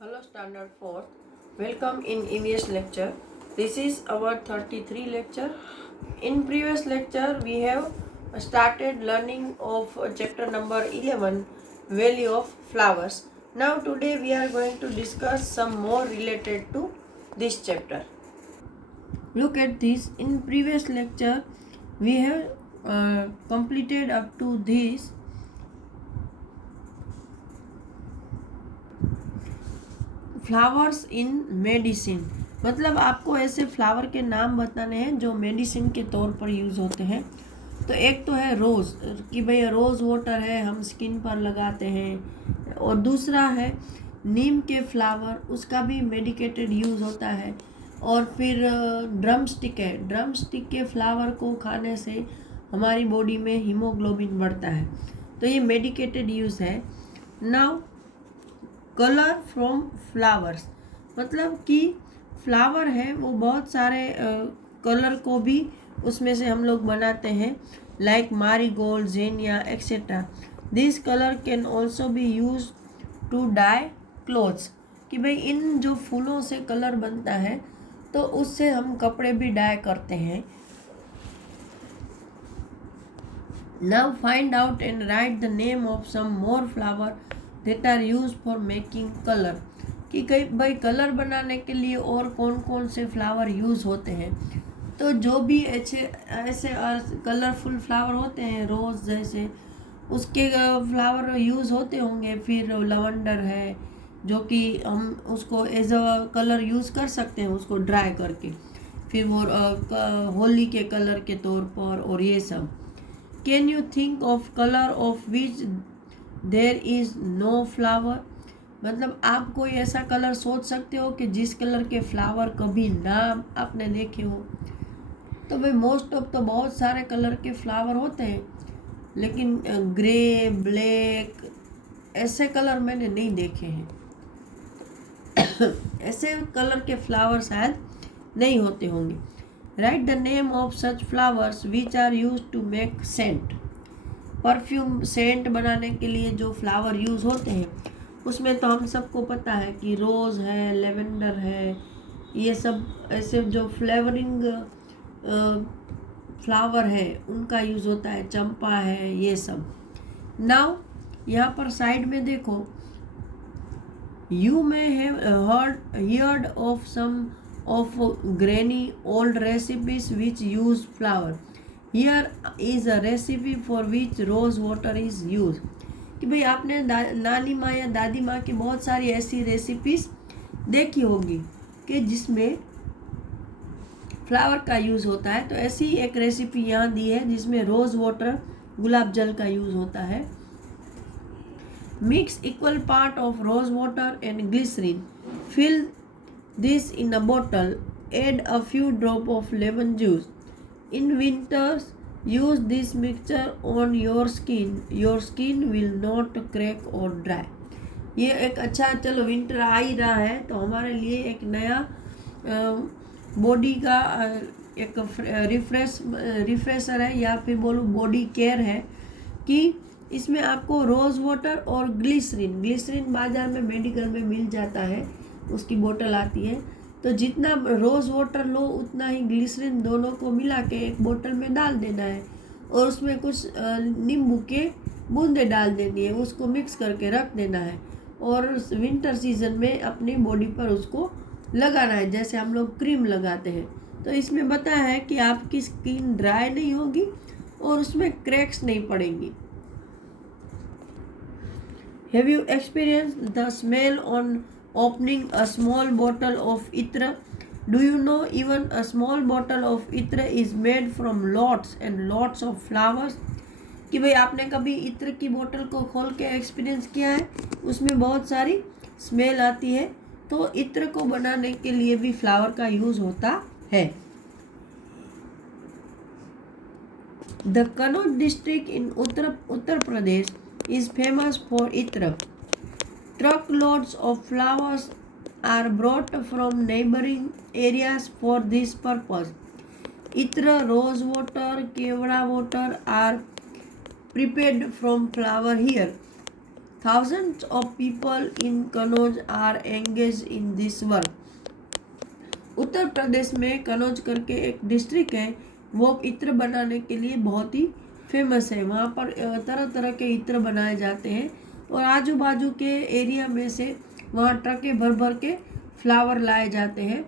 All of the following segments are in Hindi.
Hello Standard 4th. Welcome in EVS lecture. This is our 33 lecture. In previous lecture we have started learning of chapter number 11, Value of Flowers. Now today we are going to discuss some more related to this chapter. Look at this. In previous lecture we have completed up to this flowers in medicine, मतलब आपको ऐसे फ्लावर के नाम बताने हैं जो मेडिसिन के तौर पर यूज़ होते हैं। तो एक तो है रोज़, कि भाई रोज़ वाटर है, हम स्किन पर लगाते हैं। और दूसरा है नीम के फ्लावर, उसका भी मेडिकेटेड यूज़ होता है। और फिर ड्रम स्टिक है, ड्रम स्टिक के फ्लावर को खाने से हमारी बॉडी में हीमोग्लोबिन बढ़ता है, तो ये मेडिकेटेड यूज़ है। नाउ कलर फ्रॉम फ्लावर्स, मतलब कि फ्लावर है वो बहुत सारे कलर को भी उसमें से हम लोग बनाते हैं, like marigold, zinnia etcetera. This colour can also be use to dye clothes, कि भाई इन जो फूलों से कलर बनता है तो उससे हम कपड़े भी डाई करते हैं। Now find out and write the name of some more flower that are use for making colour, कि कई भाई कलर बनाने के लिए और कौन कौन से फ्लावर यूज़ होते हैं। तो जो भी ऐसे कलरफुल फ्लावर होते हैं, रोज़ जैसे, उसके फ्लावर यूज़ होते होंगे। फिर लवेंडर है जो कि हम उसको एज अ कलर यूज़ कर सकते हैं, उसको ड्राई करके, फिर वो होली के कलर के तौर पर, और ये सब। Can you think of colour of which there is no flower, मतलब आप कोई ऐसा कलर सोच सकते हो कि जिस कलर के फ्लावर कभी ना आपने देखे हो। तो भाई मोस्ट ऑफ तो बहुत सारे कलर के फ्लावर होते हैं, लेकिन ग्रे, ब्लैक ऐसे कलर मैंने नहीं देखे हैं। ऐसे कलर के फ्लावर शायद नहीं होते होंगे। Write the name of such flowers which are use to make scent, perfume scent बनाने के लिए जो फ्लावर यूज़ होते हैं उसमें तो हम सबको पता है कि रोज़ है, लेवेंडर है, ये सब ऐसे जो फ्लेवरिंग फ्लावर है उनका यूज़ होता है, चंपा है, ये सब। नाउ यहाँ पर साइड में देखो, you may have heard of some of granny old recipes which use flower, here is a recipe for which rose water is use, कि भाई आपने नानी माँ या दादी माँ की बहुत सारी ऐसी रेसिपीज देखी होगी कि जिसमें फ्लावर का यूज़ होता है। तो ऐसी एक रेसिपी यहाँ दी है जिसमें रोज़ वाटर, गुलाब जल का यूज़ होता है। Mix equal part of rose water and glycerine, fill this in a bottle, add a few drop of lemon juice. In winters, use this mixture on your skin. Your skin will not crack or dry. ये एक अच्छा, चलो विंटर आ ही रहा है तो हमारे लिए एक नया बॉडी का एक रिफ्रेशर है, या फिर बोलूँ बॉडी केयर है, कि इसमें आपको रोज़ वाटर और ग्लिसरीन बाज़ार में मेडिकल में मिल जाता है, उसकी बोतल आती है। तो जितना रोज़ वाटर लो उतना ही ग्लिसरीन, दोनों को मिला के एक बोतल में डाल देना है, और उसमें कुछ नींबू के बूंदे डाल देनी है, उसको मिक्स करके रख देना है, और विंटर सीजन में अपनी बॉडी पर उसको लगाना है, जैसे हम लोग क्रीम लगाते हैं। तो इसमें बताया है कि आपकी स्किन ड्राई नहीं होगी और उसमें क्रैक्स नहीं पड़ेंगी। Have you experience the smell on opening a small bottle of itra? Do you know even a small bottle of itra is made from lots and lots of flowers? कि भाई आपने कभी इत्र की बोतल को खोल के एक्सपीरियंस किया है, उसमें बहुत सारी स्मेल आती है। तो इत्र को बनाने के लिए भी फ्लावर का यूज़ होता है। The Kannauj district in Uttar Pradesh is famous for इत्र। Truckloads of flowers are brought from neighboring areas for this purpose. Itra, rose water, kevada water are prepared from flower here. Thousands of people in Kannauj are engaged in this work. Uttar Pradesh में कनौज करके एक डिस्ट्रिक्ट है, वो इत्र बनाने के लिए बहुत ही फेमस है। वहाँ पर तरह तरह के इत्र बनाए जाते हैं और आजू बाजू के एरिया में से वहाँ ट्रकें भर भर के फ्लावर लाए जाते हैं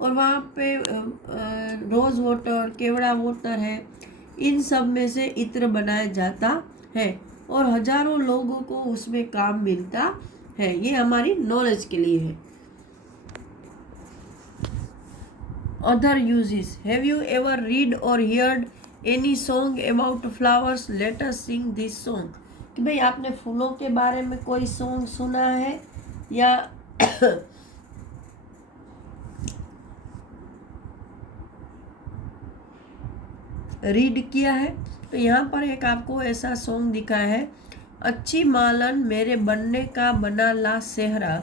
और वहाँ पे रोज़ वाटर, केवड़ा वाटर है, इन सब में से इत्र बनाया जाता है और हजारों लोगों को उसमें काम मिलता है। ये हमारी नॉलेज के लिए है। Other uses, have you ever read or heard any song about flowers, let us sing this song. कि भाई आपने फूलों के बारे में कोई सॉन्ग सुना है या रीड किया है। तो यहाँ पर एक आपको ऐसा सॉन्ग दिखा है, अच्छी मालन मेरे बनने का बना ला सेहरा,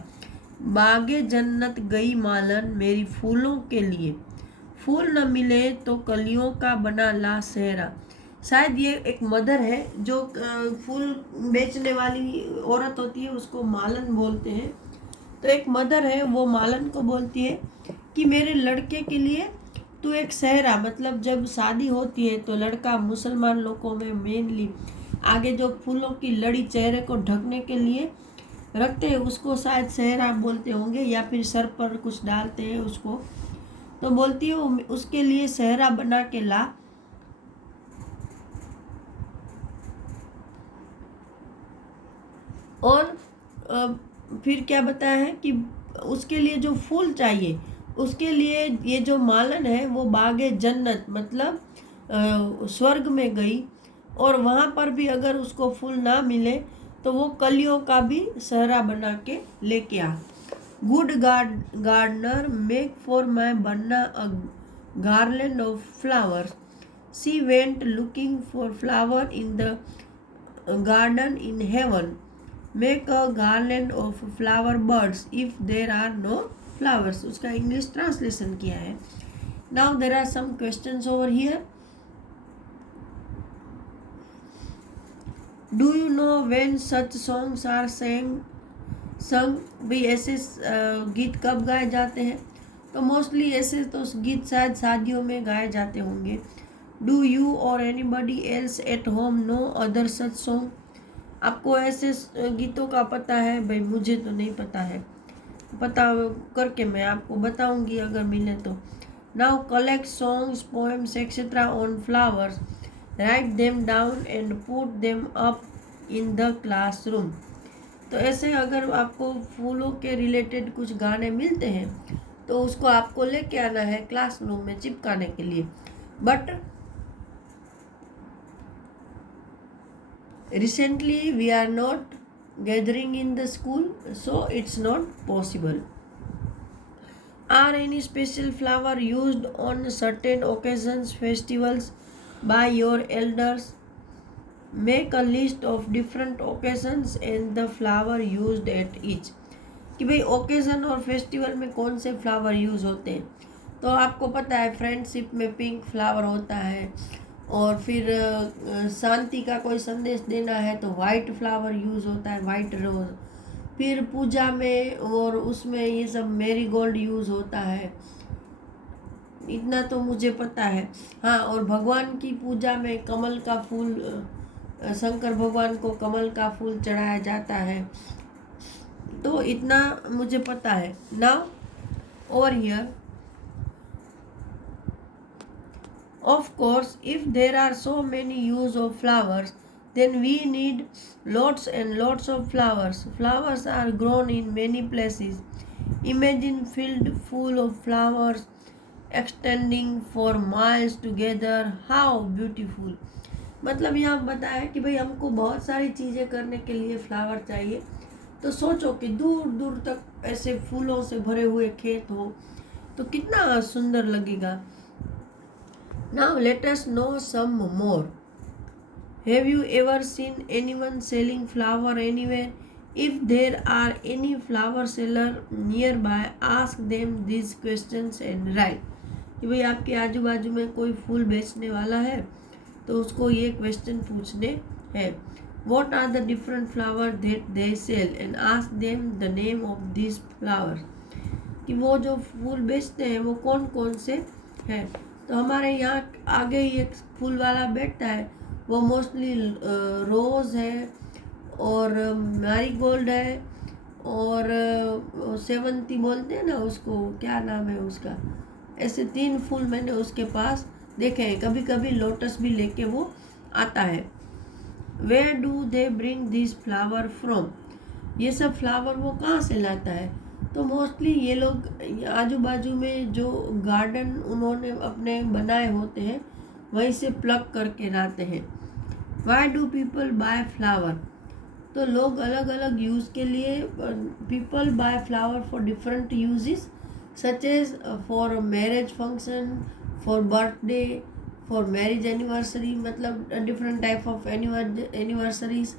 बागे जन्नत गई मालन मेरी फूलों के लिए, फूल न मिले तो कलियों का बना ला सेहरा। शायद ये एक मदर है जो फूल बेचने वाली औरत होती है, उसको मालन बोलते हैं। तो एक मदर है, वो मालन को बोलती है कि मेरे लड़के के लिए तो एक सेहरा, मतलब जब शादी होती है तो लड़का मुसलमान लोगों में मेनली आगे जो फूलों की लड़ी चेहरे को ढकने के लिए रखते हैं, उसको शायद सेहरा बोलते होंगे, या फिर सर पर कुछ डालते हैं उसको। तो बोलती है उसके लिए सेहरा बना के ला। और फिर क्या बताया है कि उसके लिए जो फूल चाहिए, उसके लिए ये जो मालन है वो बागे जन्नत मतलब स्वर्ग में गई, और वहाँ पर भी अगर उसको फूल ना मिले तो वो कलियों का भी सहरा बना के लेके आ। Good gardener make for my banna a garland of flowers, she went looking for flower in the garden in heaven, make a garland of flower birds if there are no flowers. उसका इंग्लिश ट्रांसलेशन किया है। Now there are some questions over here. Do you know when such songs are sung, भी ऐसे गीत कब गाए जाते हैं? तो मोस्टली ऐसे तो गीत शायद शादियों में गाए जाते होंगे। Do you or anybody else at home know other such song, आपको ऐसे गीतों का पता है? भाई मुझे तो नहीं पता है, पता करके मैं आपको बताऊंगी अगर मिले तो। Now collect songs, poems etcetera on flowers, write them down and put them up in the classroom. तो ऐसे अगर आपको फूलों के रिलेटेड कुछ गाने मिलते हैं तो उसको आपको लेके आना है क्लासरूम में चिपकाने के लिए। But recently we are not gathering in the school, so it's not possible. Are any special flower used on certain occasions, festivals by your elders? Make a list of different occasions and the flower used at each. कि भाई ओकेजन और फेस्टिवल में कौन से फ्लावर यूज़ होते हैं। तो आपको पता है फ्रेंडशिप में पिंक फ्लावर होता है, और फिर शांति का कोई संदेश देना है तो वाइट फ्लावर यूज़ होता है, वाइट रोज। फिर पूजा में और उसमें ये सब मैरीगोल्ड यूज़ होता है, इतना तो मुझे पता है। हाँ, और भगवान की पूजा में कमल का फूल, शंकर भगवान को कमल का फूल चढ़ाया जाता है, तो इतना मुझे पता है। Now over here, of course, if there are so many use of flowers, then we need lots and lots of flowers. Flowers are grown in many places. Imagine field full of flowers extending for miles together. How beautiful. मतलब यहाँ बताया कि भाई हमको बहुत सारी चीज़ें करने के लिए फ्लावर चाहिए। तो सोचो कि दूर दूर तक ऐसे फूलों से भरे हुए खेत हो तो कितना सुंदर लगेगा। Now let us know some more. Have you ever seen anyone selling flower anywhere? If there are any flower seller nearby, ask them these questions and write. कि भाई आपके आजू बाजू में कोई फूल बेचने वाला है तो उसको ये क्वेश्चन पूछने हैं। what are the different flowers that they sell and ask them the name of these flowers, कि वो जो फूल बेचते हैं वो कौन कौन से हैं। तो हमारे यहाँ आगे ही एक फूल वाला बैठता है, वो मोस्टली रोज़ है और मैरीगोल्ड है और सेवंती बोलते हैं ना उसको, क्या नाम है उसका, ऐसे 3 फूल मैंने उसके पास देखे हैं। कभी कभी लोटस भी लेके वो आता है। Where do they bring this flower from, ये सब फ्लावर वो कहाँ से लाता है। तो मोस्टली ये लोग आजू बाजू में जो गार्डन उन्होंने अपने बनाए होते हैं वहीं से प्लग करके लाते हैं। Why do people buy flower, तो लोग अलग अलग यूज़ के लिए, people buy flower for different uses such as for marriage function, for birthday, for marriage anniversary, मतलब different type of anniversaries,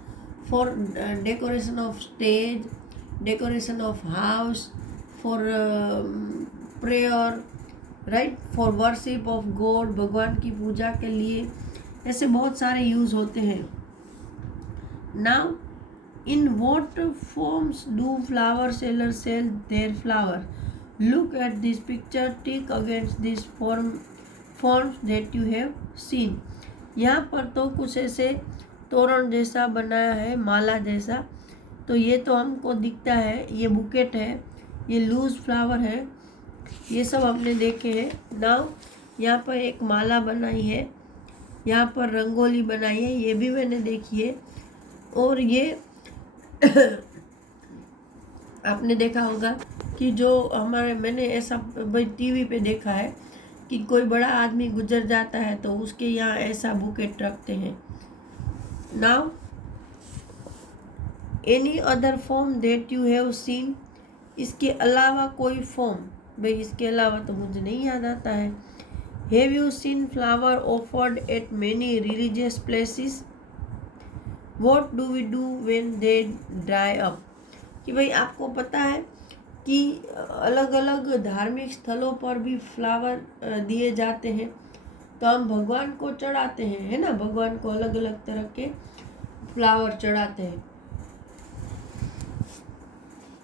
for decoration of stage, decoration of house, for prayer, right, for worship of god, भगवान की पूजा के लिए, ऐसे बहुत सारे यूज़ होते हैं। Now in what forms do flower seller sell their flower, look at this picture, tick against this forms that you have seen. यहाँ पर तो कुछ ऐसे तोरण जैसा बनाया है, माला जैसा, तो ये तो हमको दिखता है, ये बुकेट है, ये लूज फ्लावर है, ये सब हमने देखे हैं। नाउ यहाँ पर एक माला बनाई है, यहाँ पर रंगोली बनाई है, ये भी मैंने देखी है। और ये आपने देखा होगा कि जो हमारे, मैंने ऐसा भाई टीवी पे देखा है कि कोई बड़ा आदमी गुजर जाता है तो उसके यहाँ ऐसा बुकेट रखते हैं। Now any other form that you have seen, इसके अलावा कोई फॉर्म, भाई इसके अलावा तो मुझे नहीं याद आता है। Have you seen flower offered at many religious places, what do we do when they dry up, कि भाई आपको पता है कि अलग अलग धार्मिक स्थलों पर भी फ्लावर दिए जाते हैं, तो हम भगवान को चढ़ाते हैं, है ना, भगवान को अलग अलग तरह के फ्लावर चढ़ाते हैं।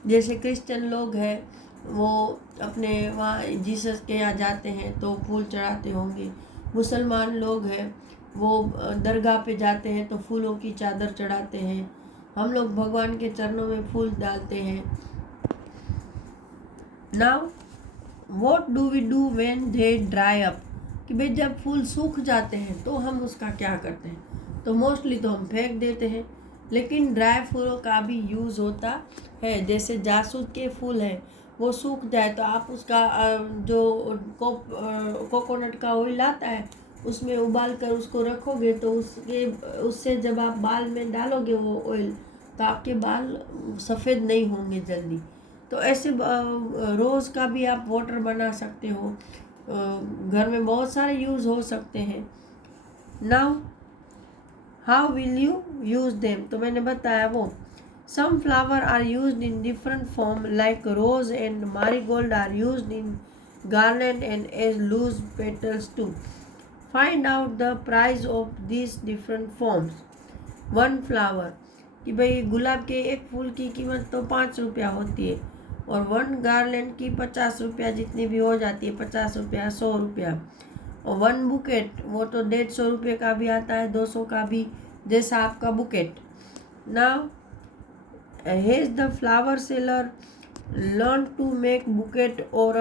जैसे क्रिश्चियन लोग हैं वो अपने वहाँ जीसस के यहाँ जाते हैं तो फूल चढ़ाते होंगे, मुसलमान लोग हैं वो दरगाह पे जाते हैं तो फूलों की चादर चढ़ाते हैं, हम लोग भगवान के चरणों में फूल डालते हैं। Now what do we do when they dry up, कि भाई जब फूल सूख जाते हैं तो हम उसका क्या करते हैं, तो मोस्टली तो हम फेंक देते हैं, लेकिन ड्राई फूलों का भी यूज़ होता है। जैसे जासूद के फूल हैं, वो सूख जाए तो आप उसका जो कोकोनट का ऑयल आता है उसमें उबाल कर उसको रखोगे तो उससे जब आप बाल में डालोगे वो ऑयल तो आपके बाल सफ़ेद नहीं होंगे जल्दी। तो ऐसे रोज़ का भी आप वाटर बना सकते हो, घर में बहुत सारे यूज़ हो सकते हैं। Now how will you use them, तो मैंने बताया वो some flower are used in different form like rose and marigold are used in garland and as loose petals too. Find out the price of these different forms. One flower, कि भाई गुलाब के एक फूल की कीमत तो 5 रुपया होती है और 1 गार्लैंड की 50 रुपया जितनी भी हो जाती है, 50 रुपया, 100 रुपया, और 1 बुकेट वो तो 150 रुपये का भी आता है, 200 का भी, जैसा आपका bouquet. Now has the flower seller learn to make bouquet or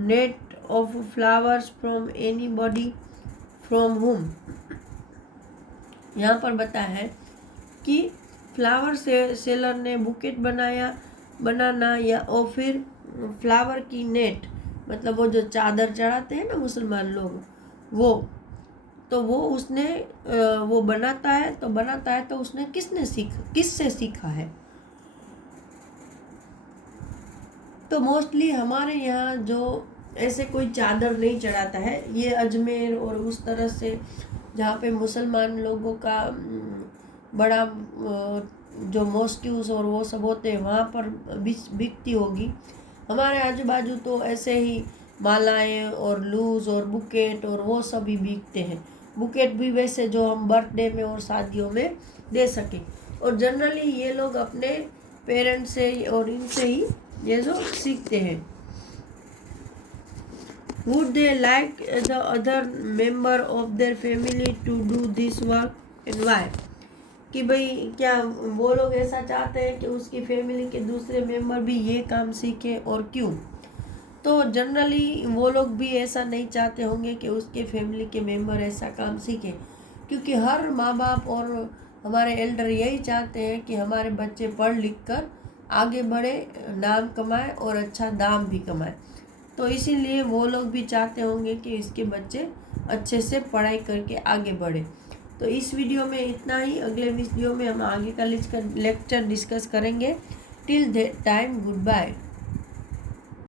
net of flowers from anybody from whom, यहाँ पर बताया है कि फ्लावर सेलर ने बुकेट बनाना या और फिर फ्लावर की नेट, मतलब वो जो चादर चढ़ाते हैं ना मुसलमान लोग, वो उसने वो बनाता है तो उसने किससे सीखा है। तो मोस्टली हमारे यहाँ जो ऐसे कोई चादर नहीं चढ़ाता है, ये अजमेर और उस तरह से जहाँ पे मुसलमान लोगों का बड़ा जो मॉस्क्यूज और वो सब होते हैं वहाँ पर बिकती होगी। हमारे आजू बाजू तो ऐसे ही मालाएं और लूज और बुकेट और वो सब ही बिकते हैं। बुकेट भी वैसे जो हम बर्थडे में और शादियों में दे सकें। और जनरली ये लोग अपने पेरेंट्स से और इनसे ही ये जो सीखते हैं। Would they like the other member of their family to do this work and why? कि भाई क्या वो लोग ऐसा चाहते हैं कि उसकी फैमिली के दूसरे मेंबर भी ये काम सीखें और क्यों? तो जनरली वो लोग भी ऐसा नहीं चाहते होंगे कि उसके फैमिली के मेंबर ऐसा काम सीखें, क्योंकि हर माँ बाप और हमारे एल्डर यही चाहते हैं कि हमारे बच्चे पढ़ लिख कर आगे बढ़े, नाम कमाए और अच्छा दाम भी कमाए। तो इसीलिए वो लोग भी चाहते होंगे कि इसके बच्चे अच्छे से पढ़ाई करके आगे बढ़े। तो इस वीडियो में इतना ही। अगले वीडियो में हम आगे का लेक्चर डिस्कस करेंगे। Till that time, good bye.